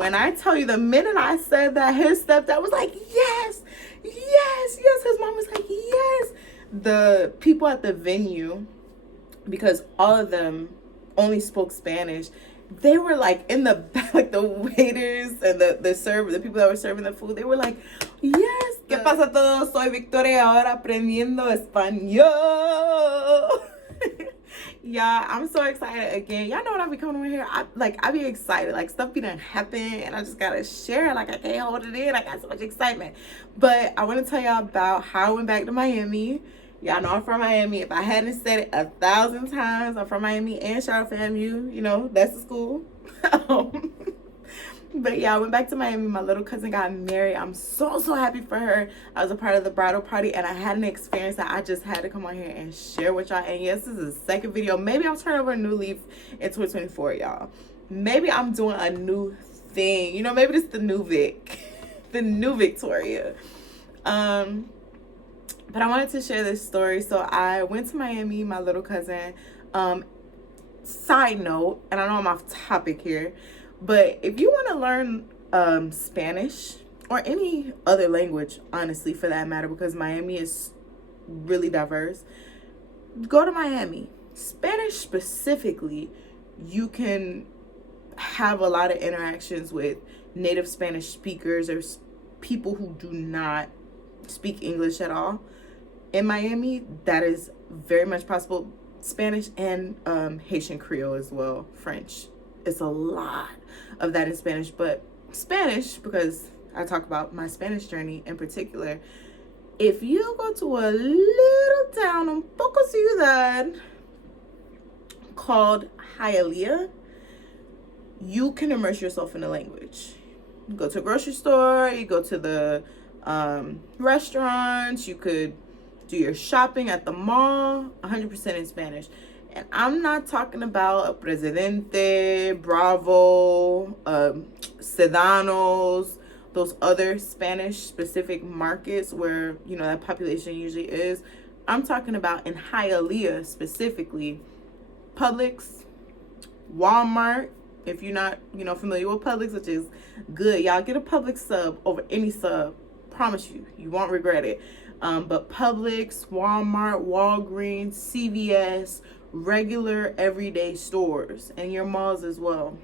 when I tell you, the minute I said that, his stepdad was like, yes, yes, yes. His mom was like, yes. The people at the venue, because all of them only spoke Spanish, they were like in the back, like the waiters and the people that were serving the food, they were like, yes, ¿qué pasa todo? Soy Victoria ahora aprendiendo español. Yeah, I'm so excited again. Y'all know when I be coming over here, I be excited. Like, stuff be done happen, and I just gotta share. Like, I can't hold it in. I got so much excitement. But I want to tell y'all about how I went back to Miami. Y'all know I'm from Miami. If I hadn't said it 1,000 times, I'm from Miami and Charlotte FAMU. You know, that's the school. But yeah, I went back to Miami. My little cousin got married. I'm so happy for her. I was a part of the bridal party, and I had an experience that I just had to come on here and share with y'all. And yes, this is the second video. Maybe I'll turn over a new leaf in 2024, y'all. Maybe I'm doing a new thing. You know, maybe this is the new Vic. The new Victoria. But I wanted to share this story. So I went to Miami, my little cousin. Side note, and I know I'm off topic here, but if you want to learn Spanish or any other language, honestly, for that matter, because Miami is really diverse, go to Miami. Spanish specifically, you can have a lot of interactions with native Spanish speakers or people who do not speak English at all. In Miami, that is very much possible. Spanish and Haitian Creole as well, French. It's a lot of that in Spanish, but Spanish, because I talk about my Spanish journey in particular, if you go to a little town, un poco ciudad, called Hialeah, you can immerse yourself in the language. You go to a grocery store, you go to the restaurants, you could do your shopping at the mall, 100% in Spanish. And I'm not talking about Presidente, Bravo, Sedanos, those other Spanish-specific markets where, you know, that population usually is. I'm talking about in Hialeah specifically, Publix, Walmart. If you're not, you know, familiar with Publix, which is good, y'all get a Publix sub over any sub. Promise you, you won't regret it. But Publix, Walmart, Walgreens, CVS, regular everyday stores, and your malls as well,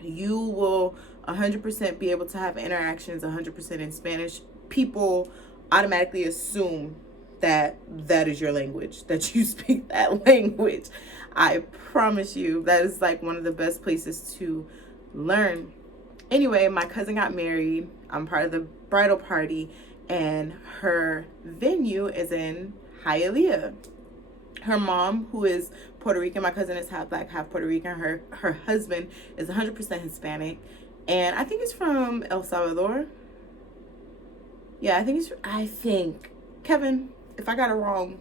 you will 100% be able to have interactions 100% in Spanish. People automatically assume that that is your language, that you speak that language. I promise you, that is like one of the best places to learn. Anyway, my cousin got married. I'm part of the bridal party, and her venue is in Hialeah. Her mom, who is Puerto Rican, my cousin is half black, half Puerto Rican. Her husband is 100% Hispanic, and I think he's from El Salvador. Yeah, I think Kevin, if I got it wrong,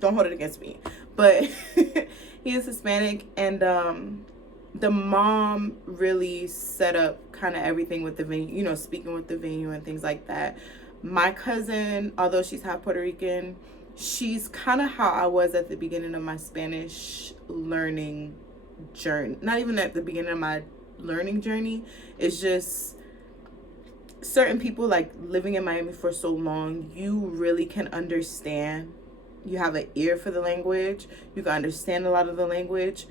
don't hold it against me. But he is Hispanic, and the mom really set up kind of everything with the venue, you know, speaking with the venue and things like that. My cousin, although she's half Puerto Rican, she's kind of how I was at the beginning of my Spanish learning journey. Not even at the beginning of my learning journey. It's just certain people, like living in Miami for so long, you really can understand. You have an ear for the language. You can understand a lot of the language.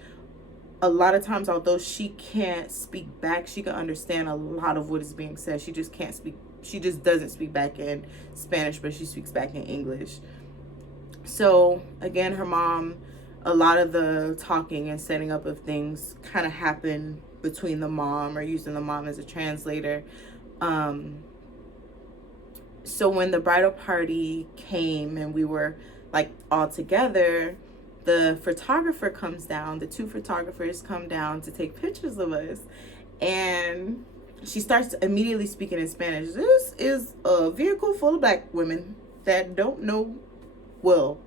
A lot of times, although she can't speak back, she can understand a lot of what is being said. She just can't speak. She just doesn't speak back in Spanish, but she speaks back in English. So again, her mom, a lot of the talking and setting up of things kind of happen between the mom, or using the mom as a translator. So when the bridal party came and we were like all together, the photographer comes down, the two photographers come down to take pictures of us, and she starts immediately speaking in Spanish. This is a vehicle full of black women that don't know, well,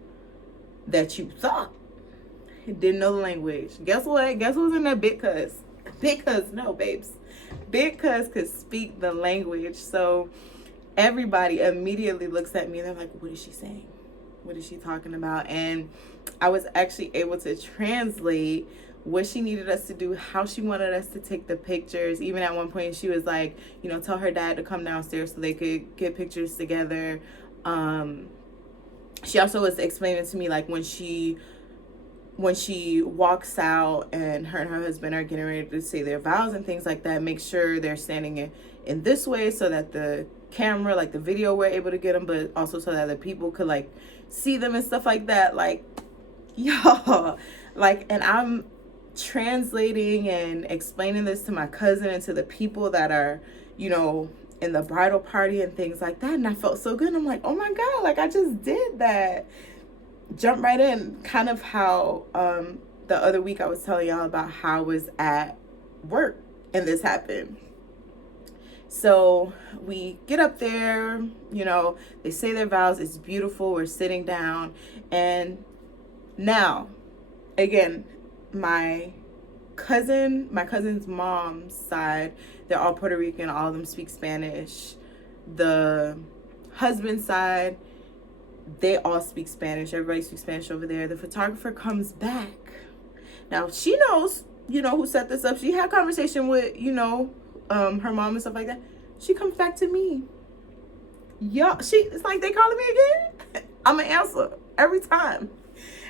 that you thought didn't know the language. Guess what? Guess who's in that? Big cuz. Big cuz, no, babes. Big cuz could speak the language. So everybody immediately looks at me and they're like, what is she saying? What is she talking about? And I was actually able to translate what she needed us to do, how she wanted us to take the pictures. Even at one point, she was like, tell her dad to come downstairs so they could get pictures together. She also was explaining to me, like, when she walks out and her husband are getting ready to say their vows and things like that, make sure they're standing in this way so that the camera, like the video, we're able to get them, but also so that the people could like see them and stuff like that. Like, y'all, like, and I'm translating and explaining this to my cousin and to the people that are, in the bridal party and things like that. And I felt so good. I'm like, oh my God, like I just did that. Jump right in, kind of how the other week I was telling y'all about how I was at work and this happened. So we get up there, they say their vows, it's beautiful, we're sitting down, and now, again, my cousin's mom's side, they're all Puerto Rican, all of them speak Spanish. The husband's side, they all speak Spanish. Everybody speaks Spanish over there. The photographer comes back. Now, she knows, who set this up. She had conversation with, her mom and stuff like that. She comes back to me. It's like, they calling me again? I'm going to answer every time.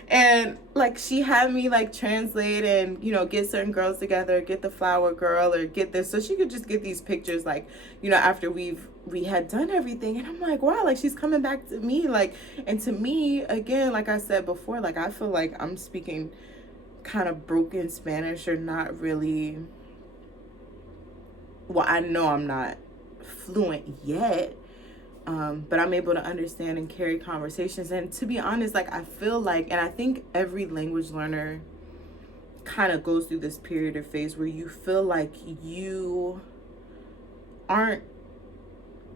And, like, she had me, like, translate and, get certain girls together, get the flower girl or get this. So she could just get these pictures, like, after we had done everything. And I'm like, wow, like, she's coming back to me. Like, and to me, again, like I said before, like, I feel like I'm speaking kind of broken Spanish or not really, well, I know I'm not fluent yet. But I'm able to understand and carry conversations. And to be honest, like, I feel like, and I think every language learner kind of goes through this period or phase where you feel like you aren't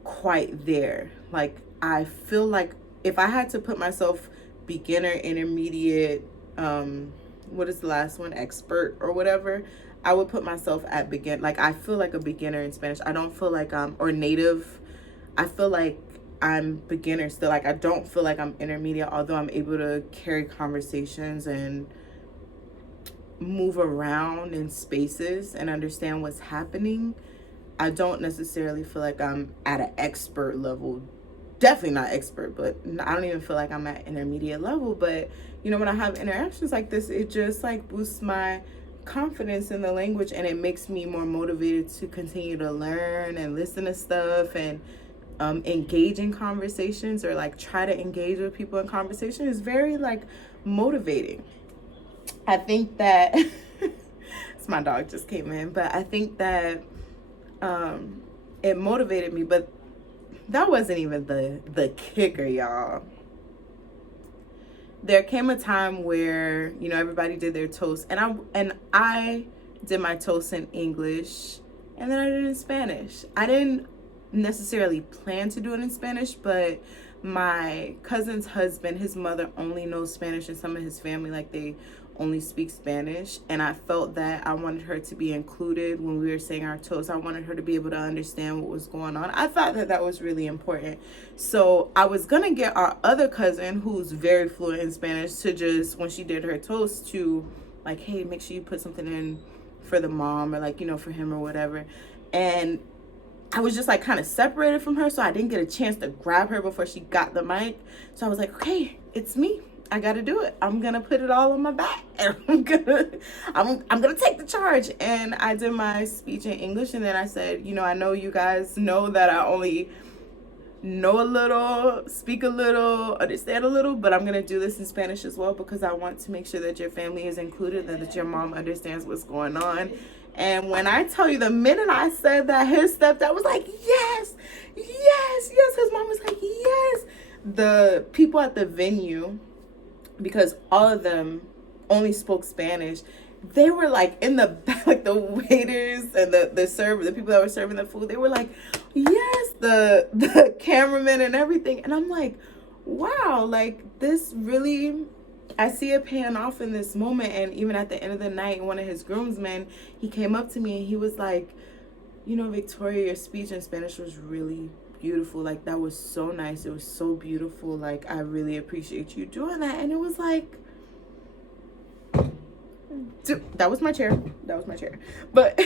quite there. Like, I feel like if I had to put myself beginner, intermediate, what is the last one, expert or whatever, I would put myself at begin. Like, I feel like a beginner in Spanish. I don't feel like or native. I feel like I'm beginner still. Like, I don't feel like I'm intermediate, although I'm able to carry conversations and move around in spaces and understand what's happening. I don't necessarily feel like I'm at an expert level. Definitely not expert, but I don't even feel like I'm at intermediate level. But, when I have interactions like this, it just, like, boosts my confidence in the language, and it makes me more motivated to continue to learn and listen to stuff and engage in conversations, or like try to engage with people in conversation. Is very, like, motivating. I think that my dog just came in, but I think that it motivated me. But that wasn't even the kicker, y'all. There came a time where, everybody did their toast, and I did my toast in English, and then I did it in Spanish. I didn't necessarily plan to do it in Spanish, but my cousin's husband, his mother only knows Spanish, and some of his family, like, they only speak Spanish, and I felt that I wanted her to be included when we were saying our toast. I wanted her to be able to understand what was going on. I thought that was really important. So I was gonna get our other cousin, who's very fluent in Spanish, to just, when she did her toast, to, like, hey, make sure you put something in for the mom, or, like, for him or whatever. And I was just, like, kind of separated from her, so I didn't get a chance to grab her before she got the mic. So I was like, okay, it's me. I got to do it. I'm going to put it all on my back, and I'm going to take the charge. And I did my speech in English, and then I said, I know you guys know that I only know a little, speak a little, understand a little, but I'm going to do this in Spanish as well, because I want to make sure that your family is included and that your mom understands what's going on. And when I tell you, the minute I said that, his stepdad was like, yes, yes, yes. His mom was like, yes. The people at the venue, because all of them only spoke Spanish, they were, like, in the back, like, the waiters and the server, the people that were serving the food, they were like, yes, the cameraman and everything. And I'm like, wow, like, this really, I see it paying off in this moment. And even at the end of the night, one of his groomsmen, he came up to me and he was like, Victoria, your speech in Spanish was really beautiful. Like, that was so nice. It was so beautiful. Like, I really appreciate you doing that. And it was like, That was my chair. But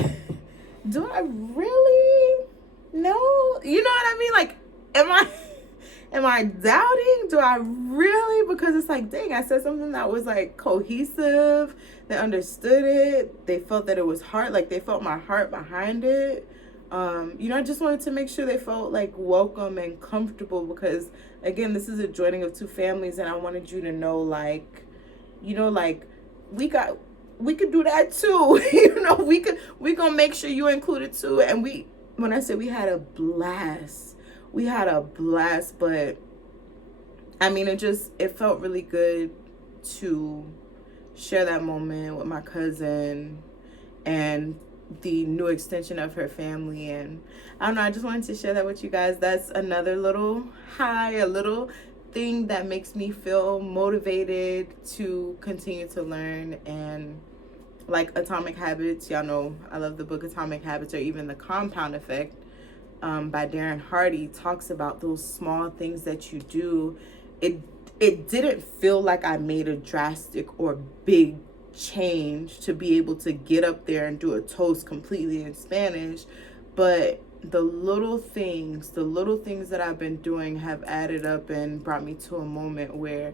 do I really know? You know what I mean? Like, am I doubting? Do I really? Because it's like, dang, I said something that was like cohesive. They understood it. They felt that it was heart. Like, they felt my heart behind it. I just wanted to make sure they felt like welcome and comfortable, because again, this is a joining of two families, and I wanted you to know, like, like, we could do that too. We gonna make sure you included too. And when I say we had a blast, but I mean, it felt really good to share that moment with my cousin and the new extension of her family. And I don't know, I just wanted to share that with you guys. That's another little high, a little thing that makes me feel motivated to continue to learn. And like Atomic Habits, y'all know I love the book Atomic Habits, or even The Compound Effect by Darren Hardy, talks about those small things that you do. It didn't feel like I made a drastic or big change to be able to get up there and do a toast completely in Spanish, but the little things that I've been doing have added up and brought me to a moment where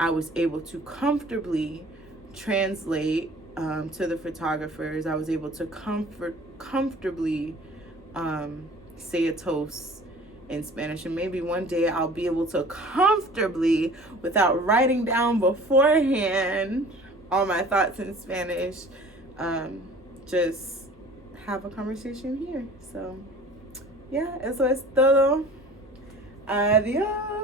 I was able to comfortably translate to the photographers. I was able to comfortably say a toast in Spanish, and maybe one day I'll be able to comfortably, without writing down beforehand all my thoughts in Spanish, just have a conversation here. So yeah, eso es todo. Adiós.